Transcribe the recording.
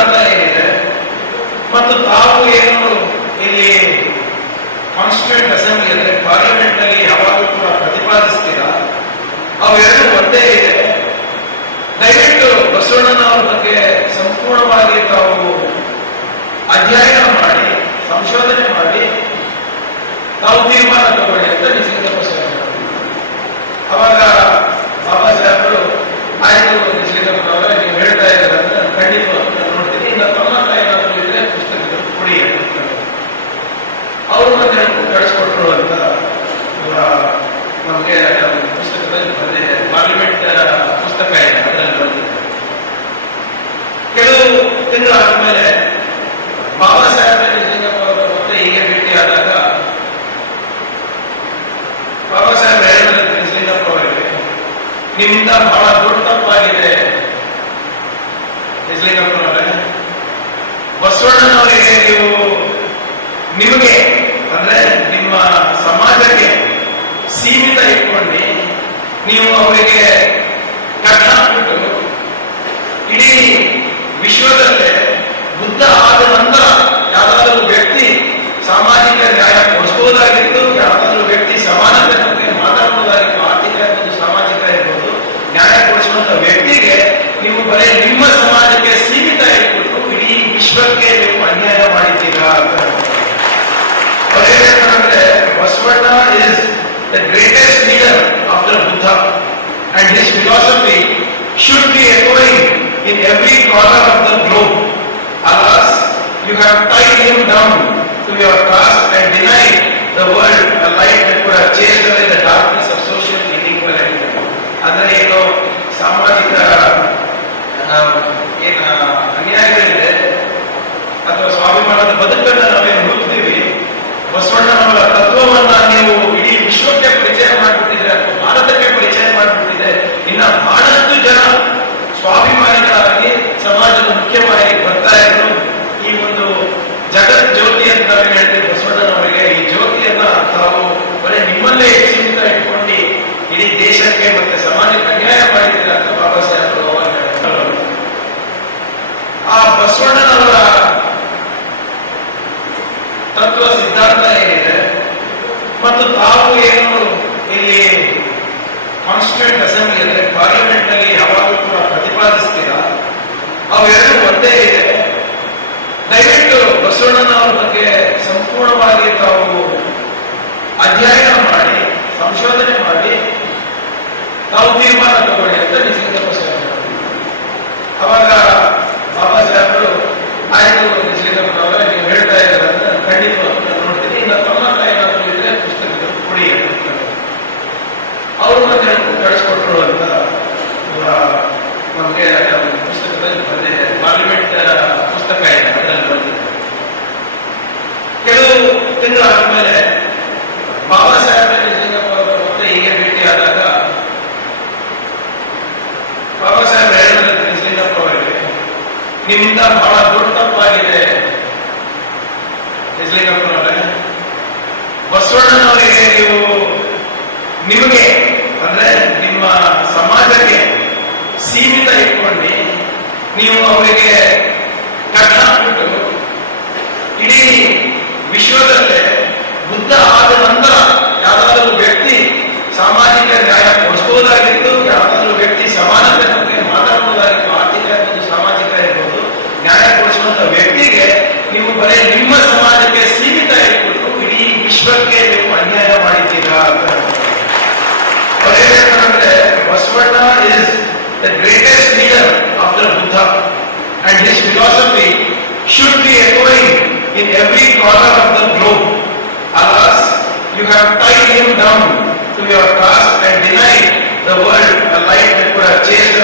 ಸಿದ್ಧಾಂತ ಏನಿದೆ ಮತ್ತು ತಾವು ಏನು ಇಲ್ಲಿ ಕಾನ್ಸ್ಟಿಟ್ಯೂಂಟ್ ಅಸೆಂಬ್ಲಿಯಲ್ಲಿ ಪಾರ್ಲಿಮೆಂಟ್ ನಲ್ಲಿ ಯಾವಾಗಲೂ ಕೂಡ ಪ್ರತಿಪಾದಿಸ್ತೀರಾ ಅವೆರಡು ಒಂದೇ ಇದೆ. ದಯವಿಟ್ಟು ಬಸವಣ್ಣನವರ ಬಗ್ಗೆ ಸಂಪೂರ್ಣವಾಗಿ ತಾವು ಅಧ್ಯಯನ ಮಾಡಿ ಸಂಶೋಧನೆ ಮಾಡಿ ತಾವು ತೀರ್ಮಾನ ತಗೊಳ್ಳಿ ಅಂತ ನಿಜಲಿಂಗಪ್ಪ ಸಾಹೇಬರು. ಅವಾಗ ಬಾಬಾ ಸಾಹೇಬರು ಆಯ್ತು ನಿಜಲಿಂಗಪ್ಪನವರ ನೀವು ಹೇಳ್ತಾ ಇದ್ದಾರೆ ಅಂತ ನಾನು ಖಂಡಿತವಾಗಿ ನಾನು ನೋಡ್ತೀನಿ. ಈಗ ತಮ್ಮ ಏನಾದರೂ ಇದ್ರೆ ಪುಸ್ತಕಗಳು ಕೊಡಿ ಅಂತ ಅವರು ಮತ್ತೆ ಕಳಿಸ್ಕೊಟ್ರು ಅಂತ ನಮಗೆ ಪುಸ್ತಕದಲ್ಲಿ ಬಂದಿದೆ. ಪಾರ್ಲಿಮೆಂಟ್ ಪುಸ್ತಕ ಇದೆ, ಅದರಲ್ಲಿ ಬಂದಿದೆ. ಕೆಲವು ತಿಂಗಳಾದ್ಮೇಲೆ ಬಾಬಾ ಸಾಹೇಬ್ ನಿಜಲಿಂಗಪ್ಪ ಅವರ ಮತ್ತೆ ಹೀಗೆ ಭೇಟಿಯಾದಾಗ ಬಾಬಾ ಸಾಹೇಬ್ ಹೇಳಿದ್ರೆ ನಿಜಲಿಂಗಪ್ಪ ಅವರಿಗೆ ನಿಮ್ಮಿಂದ ಬಹಳ ದೊಡ್ಡ ತಪ್ಪಾಗಿದೆ ನಿಜಲಿಂಗಪ್ಪನವರೇ. ಬಸವಣ್ಣನವರಿಗೆ ನೀವು ನಿಮಗೆ ಅಂದ್ರೆ ನಿಮ್ಮ ಸಮಾಜಕ್ಕೆ ಸೀಮಿತ ಇಟ್ಕೊಂಡು ನೀವು ಅವರಿಗೆ ಕಟ್ಟ ಹಾಕ್ಬಿಟ್ಟು ಇಡೀ ವಿಶ್ವದಲ್ಲೇ ಬುದ್ಧ ಆದ ನಂತರ ಯಾವ್ದಾದ್ರು ವ್ಯಕ್ತಿ ಸಾಮಾಜಿಕ ನ್ಯಾಯ ಕೊಡಿಸಬಹುದಾಗಿತ್ತು, ಯಾವ್ದಾದ್ರು ವ್ಯಕ್ತಿ ಸಮಾನತೆ ಬಗ್ಗೆ ಮಾತಾಡಬಹುದಾಗಿತ್ತು, ಆರ್ಥಿಕ ಇರ್ಬೋದು ಸಾಮಾಜಿಕ ಇರ್ಬೋದು, ನ್ಯಾಯ ಕೊಡಿಸುವಂತ ವ್ಯಕ್ತಿಗೆ ನೀವು ಬರೀ ನಿಮ್ಮ ಸಮಾಜಕ್ಕೆ ಸೀಮಿತ ಇಟ್ಬಿಟ್ಟು ಇಡೀ ವಿಶ್ವಕ್ಕೆ ನೀವು ಅನ್ಯಾಯ ಮಾಡಿದ್ದೀರಾ ಅಂತ. ಅವರೇನಂದ್ರೆ Basavanna is the greatest leader after Buddha and his philosophy should be echoing in every corner of the globe. Alas, you have tied him down to your task and denied the world a light that could have chased away the darkness of social inequality. ಅಂದ್ರೆ ಏನು ಸಾಮಾಜಿಕ ಏನು ಅನ್ಯಾಯಗಳಿದೆ ಅಥವಾ ಸ್ವಾಭಿಮಾನದ ಬದುಕನ್ನು ನಾವೇನು ಹುಡುಕ್ತೀವಿ, ಬಸವಣ್ಣನವರ ತತ್ವವನ್ನ ನೀವು ಇಡೀ ವಿಶ್ವಕ್ಕೆ ಪರಿಚಯ ಮಾಡಿಬಿಟ್ಟಿದ್ರೆ ಅಥವಾ ಭಾರತಕ್ಕೆ ಪರಿಚಯ ಮಾಡಿಬಿಟ್ಟಿದೆ, ಇನ್ನ ಬಹಳಷ್ಟು ಜನ ಸ್ವಾಭಿಮಾನಿಗಳಾಗಿ ಸಮಾಜದ ಮುಖ್ಯವಾಗಿ ಬರ್ತಾ ಇದ್ರು. ಈ ಒಂದು ಜಗತ್ ಜ್ಯೋತಿ ಅಂತ ನಾವು ಹೇಳ್ತೀವಿ ಬಸವಣ್ಣನವರಿಗೆ, ಈ ಜ್ಯೋತಿಯನ್ನ ತಾವು ಬರೀ ನಿಮ್ಮಲ್ಲೇ ಸೀಮಿತ ಇಟ್ಕೊಂಡು ಇಡೀ ದೇಶಕ್ಕೆ ಮತ್ತೆ ಸಮಾಜಕ್ಕೆ ಅನ್ಯಾಯ ಮಾಡಿದ್ದೀರಾ ಅಂತ ಬಾಬಾ ಸಾಹೇಬರು ಅವಾಗ ಹೇಳಿದ್ರು. ಆ ಬಸವಣ್ಣನವರ ತತ್ವ ಸಿದ್ಧಾಂತ ಏನಿದೆ ಮತ್ತು ತಾವು ಏನು ಇಲ್ಲಿ ಕಾನ್ಸ್ಟಿಟ್ಯೂಂಟ್ ಅಸೆಂಬ್ಲಿಯಲ್ಲಿ ಪಾರ್ಲಿಮೆಂಟ್ ನಲ್ಲಿ ಯಾವಾಗಲೂ ಕೂಡ ಪ್ರತಿಪಾದಿಸ್ತೀರಾ ಅವೆರಡು ಒಂದೇ ಇದೆ. ದಯವಿಟ್ಟು ಬಸವಣ್ಣನವರ ಬಗ್ಗೆ ಸಂಪೂರ್ಣವಾಗಿ ತಾವು ಅಧ್ಯಯನ ಮಾಡಿ ಸಂಶೋಧನೆ ಮಾಡಿ ತಾವು ತೀರ್ಮಾನ ತಗೊಳ್ಳಿ ಅಂತ ನಿಜಲಿಂಗಪ್ಪ ಸಾಹೇಬರು. ಅವಾಗ ಬಾಬಾ ಸಾಹೇಬರು ಆಯ್ತು ನಿಜಲಿಂಗಪ್ಪನವರ ನೀವು ಹೇಳ್ತಾ ಇದ್ದಾರೆ ಅಂತ ನಾನು ಖಂಡಿತವಾಗಿ ನಾನು ನೋಡ್ತೀನಿ. ಈಗ ತಮ್ಮ ಏನಾದರೂ ಇದ್ರೆ ಪುಸ್ತಕಗಳು ಕೊಡಿ ಅಂತ ಅವರು ಮತ್ತೆ ಕಳಿಸ್ಕೊಟ್ರು ಅಂತ ನಮಗೆ ಪುಸ್ತಕದಲ್ಲಿ ಬಂದಿದೆ. ಪಾರ್ಲಿಮೆಂಟ್ ಪುಸ್ತಕ ಇದೆ, ಅದರಲ್ಲಿ ಬಂದಿದೆ. ಕೆಲವು ತಿಂಗಳಾದ್ಮೇಲೆ ಬಾಬಾ ಸಾಹೇಬ್ ನಿಜಲಿಂಗಪ್ಪ ಅವರ ಮತ್ತೆ ಹೀಗೆ ಭೇಟಿಯಾದಾಗ ಬಾಬಾ ಸಾಹೇಬ್ ಹೇಳಿದ್ರೆ ನಿಜಲಿಂಗಪ್ಪ ಅವರಿಗೆ ನಿಮ್ಮಿಂದ ಬಹಳ ದೊಡ್ಡ ತಪ್ಪಾಗಿದೆ ನಿಜಲಿಂಗಪ್ಪನವರೇ. ಬಸವಣ್ಣನವರಿಗೆ ನೀವು ನಿಮಗೆ ಅಂದ್ರೆ ನಿಮ್ಮ ಸಮಾಜಕ್ಕೆ ಸೀಮಿತ ಇಟ್ಕೊಂಡು ನೀವು ಅವರಿಗೆ ಕಟ್ಟ ಹಾಕ್ಬಿಟ್ಟು ಇಡೀ ವಿಶ್ವದಲ್ಲೇ ಬುದ್ಧ ಆದ ನಂತರ ಯಾವ್ದಾದ್ರು ವ್ಯಕ್ತಿ ಸಾಮಾಜಿಕ ನ್ಯಾಯ ಕೊಡಿಸಬಹುದಾಗಿತ್ತು, ಯಾವ್ದಾದ್ರು ವ್ಯಕ್ತಿ ಸಮಾನತೆ ಬಗ್ಗೆ ಮಾತಾಡಬಹುದಾಗಿತ್ತು, ಆರ್ಥಿಕ ಇರ್ಬೋದು ಸಾಮಾಜಿಕ ಇರ್ಬೋದು, ನ್ಯಾಯ ಕೊಡಿಸುವಂತ ವ್ಯಕ್ತಿಗೆ ನೀವು ಬರೀ ನಿಮ್ಮ ಸಮಾಜಕ್ಕೆ ಸೀಮಿತ ಇಟ್ಬಿಟ್ಟು ಇಡೀ ವಿಶ್ವಕ್ಕೆ ನೀವು ಅನ್ಯಾಯ ಮಾಡಿದ್ದೀರಾ ಅಂತ. ಅವರೇನಂದ್ರೆ Basavanna is the greatest leader after Buddha and his philosophy should be echoing in every corner of the globe. Alas, you have tied him down to your task and denied the world a light that could have chased